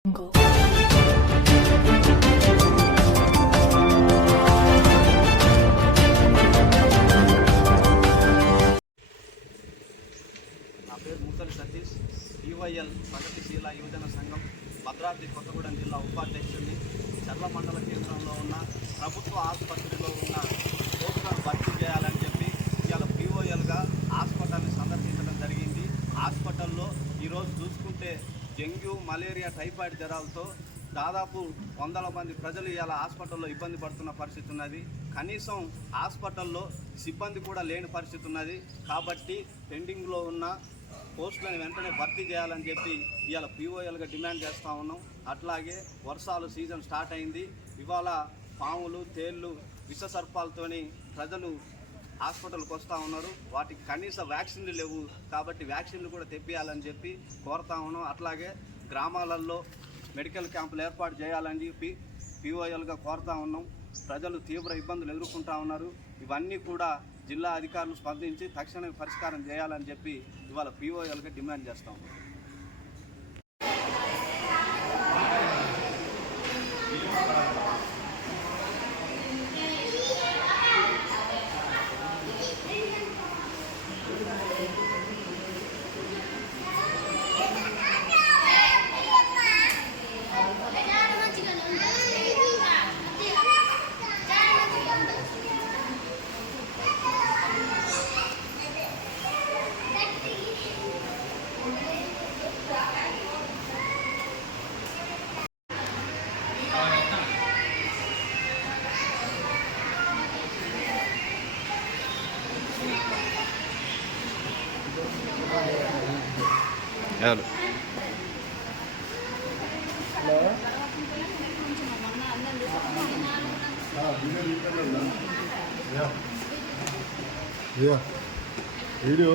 నా పేరు ముత్తలి సతీష్, ఈవైఎల్ ప్రగతిశీల యువజన సంఘం భద్రాద్రి కొత్తగూడెం జిల్లా ఉపాధ్యక్షుడిని. చర్ల మండల కేంద్రంలో ఉన్న ప్రభుత్వ ఆసుపత్రిలో ఉన్న పోస్టులను భర్తీ చేయాలని చెప్పి ఇవాళ పీఓఎల్గా హాస్పిటల్ని సందర్శించడం జరిగింది. హాస్పిటల్లో ఈరోజు చూసుకుంటే డెంగ్యూ, మలేరియా, టైఫాయిడ్ జ్వరాలతో దాదాపు 100 మంది ప్రజలు ఇవాళ హాస్పిటల్లో ఇబ్బంది పడుతున్న పరిస్థితి ఉన్నది. కనీసం హాస్పిటల్లో సిబ్బంది కూడా లేని పరిస్థితి ఉన్నది. కాబట్టి పెండింగ్లో ఉన్న పోస్టులను వెంటనే భర్తీ చేయాలని చెప్పి ఇవాళ పీఓఎల్గా డిమాండ్ చేస్తూ ఉన్నాం. అట్లాగే వర్షాలు సీజన్ స్టార్ట్ అయింది. ఇవాళ పాములు, తేళ్ళు, విష సర్పాలతోని ప్రజలు హాస్పిటల్కి వస్తూ ఉన్నారు. వాటికి కనీస వ్యాక్సిన్లు లేవు. కాబట్టి వ్యాక్సిన్లు కూడా తెప్పియాలని చెప్పి కోరుతా ఉన్నాం. అట్లాగే గ్రామాలలో మెడికల్ క్యాంపులు ఏర్పాటు చేయాలని చెప్పి పీఓఎల్గా కోరుతా ఉన్నాం. ప్రజలు తీవ్ర ఇబ్బందులు ఎదుర్కొంటూ ఉన్నారు. ఇవన్నీ కూడా జిల్లా అధికారులు స్పందించి తక్షణమే పరిష్కారం చేయాలని చెప్పి ఇవాళ పీఓఎల్గా డిమాండ్ చేస్తాం. Hello. Yeah. Video,